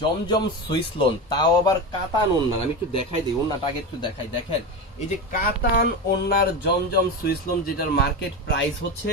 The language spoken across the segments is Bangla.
জমজম সুইস লোন, তাও আবার কাতান ওন্নার। আমি একটু দেখাই দিই, ওন্নাটা আগে একটু দেখাই। দেখেন এই যে কাতান ওন্নার জমজম সুইস লোন, যেটার মার্কেট প্রাইস হচ্ছে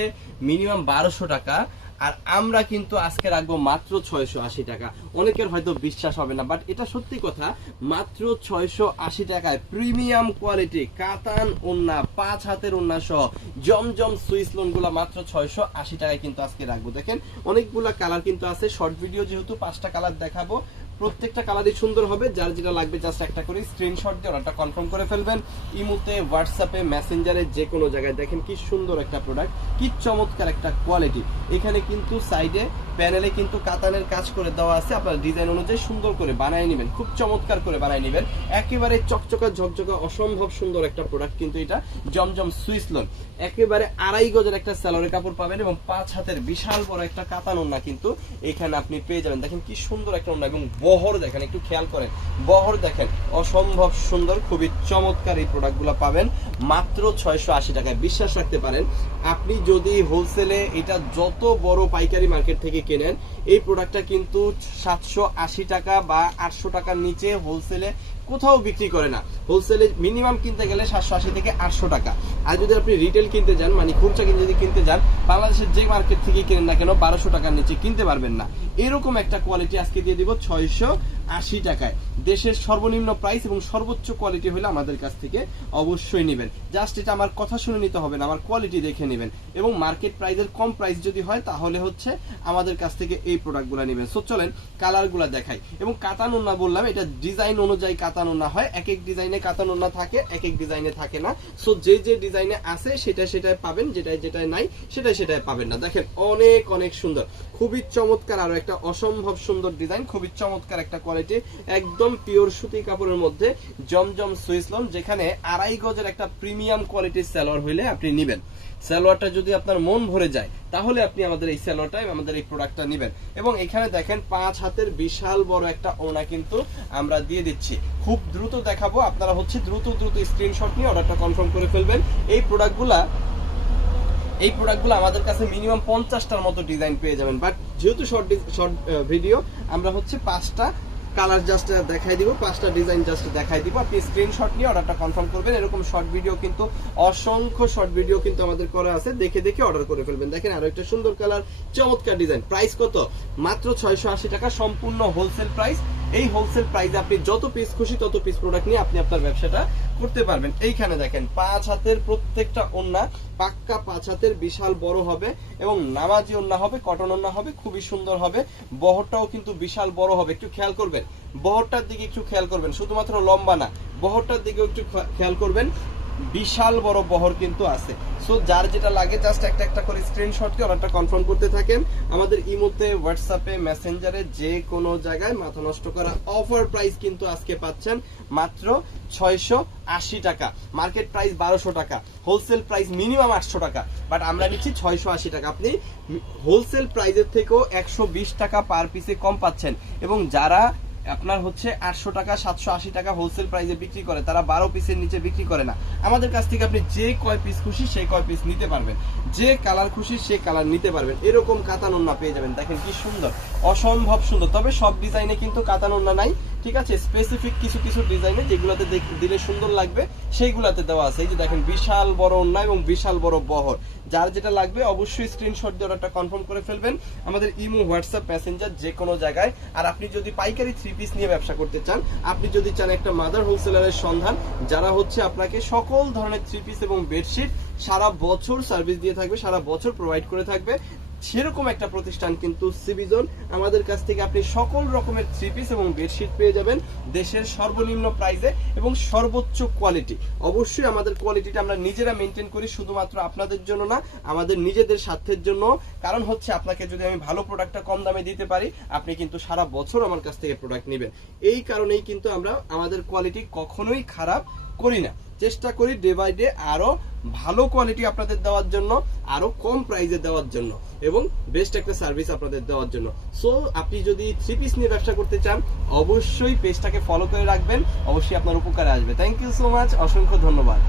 মিনিমাম 1200 টাকা, আর আমরা কিন্তু আজকে রাখবো মাত্র 680 টাকা। অনেকের হয়তো বিশ্বাস হবে না, বাট এটা সত্যি কথা। মাত্র 680 টাকায় প্রিমিয়াম কোয়ালিটি কাতান ওন্না, 5 হাতের ওন্না সহ জমজম সুইস লোন গুলা মাত্র 680 টাকায় কিন্তু আজকে রাখবো। দেখেন অনেকগুলা কালার কিন্তু আছে, শর্ট ভিডিও যেহেতু 5টা কালার দেখাবো, প্রত্যেকটা কালারই সুন্দর হবে। যার যেটা লাগবে জাস্ট একটা করে স্ক্রিনশট দিয়ে অর্ডারটা কনফার্ম করে ফেলবেন। ইমোতে, হোয়াটসঅ্যাপে, মেসেঞ্জারে, যে কোনো জায়গায়। দেখেন কি সুন্দর একটা প্রোডাক্ট, কি চমৎকার একটা কোয়ালিটি। এখানে কিন্তু সাইডে প্যানেলে কিন্তু কাতানের কাজ করে দেওয়া আছে, আপনার ডিজাইন অনুযায়ী সুন্দর করে বানায় নেবেন, খুব চমৎকার করে বানায় নেবেন। একেবারে চকচকা ঝকঝকা অসম্ভব সুন্দর একটা প্রোডাক্ট কিন্তু এটা জমজম সুইস লোন। একেবারে 2.5 গজের একটা সালোয়ারের কাপড় পাবেন এবং 5 হাতের বিশাল বড় একটা কাতান ওন্না কিন্তু এখানে আপনি পেয়ে যাবেন। দেখেন কি সুন্দর একটা ওন্না, এবং বহর দেখেন, একটু খেয়াল করেন, বহর দেখেন অসম্ভব সুন্দর, খুবই চমৎকার। এই প্রোডাক্টগুলো পাবেন মাত্র 680 টাকায়। বিশ্বাস রাখতে পারেন, আপনি যদি হোলসেলে এটা যত বড় পাইকারি মার্কেট থেকে কেনেন, এই প্রোডাক্টটা কিন্তু 780 টাকা বা 800 টাকার নিচে হোলসেলে কোথাও বিক্রি করে না। হোলসেলে মিনিমাম কিনতে গেলে 780 থেকে 800 টাকা। আর যদি আপনি রিটেল কিনতে যান, মানে খুচরা যদি কিনতে যান, বাংলাদেশের যে মার্কেট থেকে কিনেন না কেন 1200 টাকার নিচে কিনতে পারবেন না। এরকম একটা কোয়ালিটি আজকে দিয়ে দিব 680 টাকায়। দেশের সর্বনিম্ন প্রাইস এবং সর্বোচ্চ কোয়ালিটি হলে আমাদের কাছ থেকে অবশ্যই নেবেন। জাস্ট এটা আমার কথা শুনে নিতে হবে না, আমার কোয়ালিটি দেখে নেবেন। এবং মার্কেট প্রাইসের কম প্রাইস যদি হয় তাহলে হচ্ছে আমাদের কাছ থেকে এই প্রোডাক্টগুলো নেবেন। সো চলেন কালারগুলো দেখাই। এবং কাতান ওন্না বললাম, এটা ডিজাইন অনুযায়ী কাতান ওন্না হয়। এক এক ডিজাইনে কাতান ওন্না থাকে, এক এক ডিজাইনে থাকে না। সো যে যে ডিজাইনে আছে সেটাই পাবেন, যেটাই নাই সেটাই পাবেন না। দেখেন অনেক অনেক সুন্দর, খুবই চমৎকার। আরো একটা অসম্ভব সুন্দর ডিজাইন, খুবই চমৎকার একটা কোয়ালিটি, একদম পিওর সুতি কাপড়ের মধ্যে জমজম সুইস লোন, যেখানে 2.5 গজের একটা প্রিমিয়াম কোয়ালিটির সালোয়ার হইলে আপনি নিবেন। সালোয়ারটা যদি আপনার মন ভরে যায় তাহলে আপনি আমাদের এই সালোয়ারটা, আমাদের এই প্রোডাক্টটা নেবেন। এবং এখানে দেখেন 5 হাতের বিশাল বড় একটা ওড়না কিন্তু আমরা দিয়ে দিচ্ছি। খুব দ্রুত দেখাবো, আপনারা হচ্ছে দ্রুত স্ক্রিনশট নিয়ে অর্ডারটা কনফার্ম করে ফেলবেন। এই প্রোডাক্টগুলো আমাদের কাছে মিনিমাম 50টার মতো ডিজাইন পেয়ে যাবেন। বাট যেহেতু শর্ট ভিডিও, আমরা হচ্ছে 5টা কালার জাস্ট দেখাই দিব, 5টা ডিজাইন জাস্ট দেখাই দিব। আপনি স্ক্রিনশট নিয়ে অর্ডারটা কনফার্ম করবেন। এরকম শর্ট ভিডিও কিন্তু অসংখ্য শর্ট ভিডিও কিন্তু আমাদের করা আছে, দেখে অর্ডার করে ফেলবেন। দেখেন আরো একটা সুন্দর কালার, চমৎকার ডিজাইন। প্রাইস কত? মাত্র 680 টাকা, সম্পূর্ণ হোলসেল প্রাইস। এই হোলসেল প্রাইসে আপনি যত পিস খুশি তত পিস প্রোডাক্ট নিয়ে আপনি আপনার ব্যবসাটা করতে পারবেন। এইখানে দেখেন 5 হাতের প্রত্যেকটা ওন্না পাক্কা 5 হাতের বিশাল বড় হবে এবং নামাজি ওন্না হবে, কটন ওন্না হবে, খুবই সুন্দর হবে। বহরটাও কিন্তু বিশাল বড় হবে, একটু খেয়াল করবেন, বহরটার দিকে একটু খেয়াল করবেন, শুধুমাত্র লম্বা না, বহরটার দিকেও একটু খেয়াল করবেন। বিশাল বড় বহর কিন্তু আছে। সো যার যেটা লাগে জাস্ট একটা করে স্ক্রিনশট দিয়ে অর্ডারটা কনফার্ম করতে থাকেন। আমাদের ইমোতে, হোয়াটসঅ্যাপে, মেসেঞ্জারে, যে কোনো জায়গায় মাথা নষ্ট করা অফার প্রাইস কিন্তু আজকে পাচ্ছেন মাত্র 680 টাকা। মার্কেট প্রাইস 1200 টাকা, হোলসেল প্রাইস মিনিমাম 800 টাকা, বাট আমরা নিচ্ছি 680 টাকা। আপনি হোলসেল প্রাইসের থেকেও 120 টাকা পার পিসে কম পাচ্ছেন। এবং যারা আপনার হচ্ছে 800 টাকা, 780 টাকা হোলসেল প্রাইসে বিক্রি করে, তারা 12 পিসের নিচে বিক্রি করে না। আমাদের কাছ থেকে আপনি যে কয় পিস খুশি সেই কয় পিস নিতে পারবেন, যে কালার খুশি সেই কালার নিতে পারবেন। এরকম কাতান ওন্না পেয়ে যাবেন। দেখেন কি সুন্দর, অসম্ভব সুন্দর। তবে সব ডিজাইনে কিন্তু কাতান ওন্না নাই, ঠিক আছে? স্পেসিফিক কিছু ডিজাইনে যেগুলোতে দিলে সুন্দর লাগবে সেইগুলাতে দেওয়া আছে। এই যে দেখেন বিশাল বড় ওন্না এবং বিশাল বড় বহর। যার যেটা লাগবে অবশ্যই স্ক্রিনশট দিয়ে অর্ডারটা কনফার্ম করে ফেলবেন। আমাদের ইমো, হোয়াটসঅ্যাপ, মেসেঞ্জার, যে কোনো জায়গায়। আর আপনি যদি পাইকারি 3 পিস নিয়ে ব্যবসা করতে চান, আপনি যদি চান একটা মাদার হোলসেলারের সন্ধান, যারা হচ্ছে আপনাকে সকল ধরনের 3 পিস এবং বেডশিট সারা বছর সার্ভিস দিয়ে থাকবে, সারা বছর প্রোভাইড করে থাকবে, সেরকম একটা প্রতিষ্ঠান কিন্তু সিবিজোন। আমাদের কাছ থেকে আপনি সকল রকমের 3 পিস এবং বেডশিট পেয়ে যাবেন দেশের সর্বনিম্ন প্রাইসে এবং সর্বোচ্চ কোয়ালিটি। অবশ্যই আমাদের কোয়ালিটিটা আমরা নিজেরা মেনটেন করি, শুধুমাত্র আপনাদের জন্য না, আমাদের নিজেদের স্বার্থের জন্য। কারণ হচ্ছে আপনাকে যদি আমি ভালো প্রোডাক্টটা কম দামে দিতে পারি, আপনি কিন্তু সারা বছর আমার কাছ থেকে প্রোডাক্ট নেবেন। এই কারণেই কিন্তু আমরা আমাদের কোয়ালিটি কখনোই খারাপ করি না, চেষ্টা করি ডে বাই ডে আরো ভালো কোয়ালিটি আপনাদের দেওয়ার জন্য, আরো কম প্রাইসে দেওয়ার জন্য এবং বেস্ট একটা সার্ভিস আপনাদের দেওয়ার জন্য। সো আপনি যদি 3 পিস নিয়ে ব্যবসা করতে চান, অবশ্যই পেজটাকে ফলো করে রাখবেন, অবশ্যই আপনার উপকারে আসবে। থ্যাংক ইউ সো মাচ, অসংখ্য ধন্যবাদ।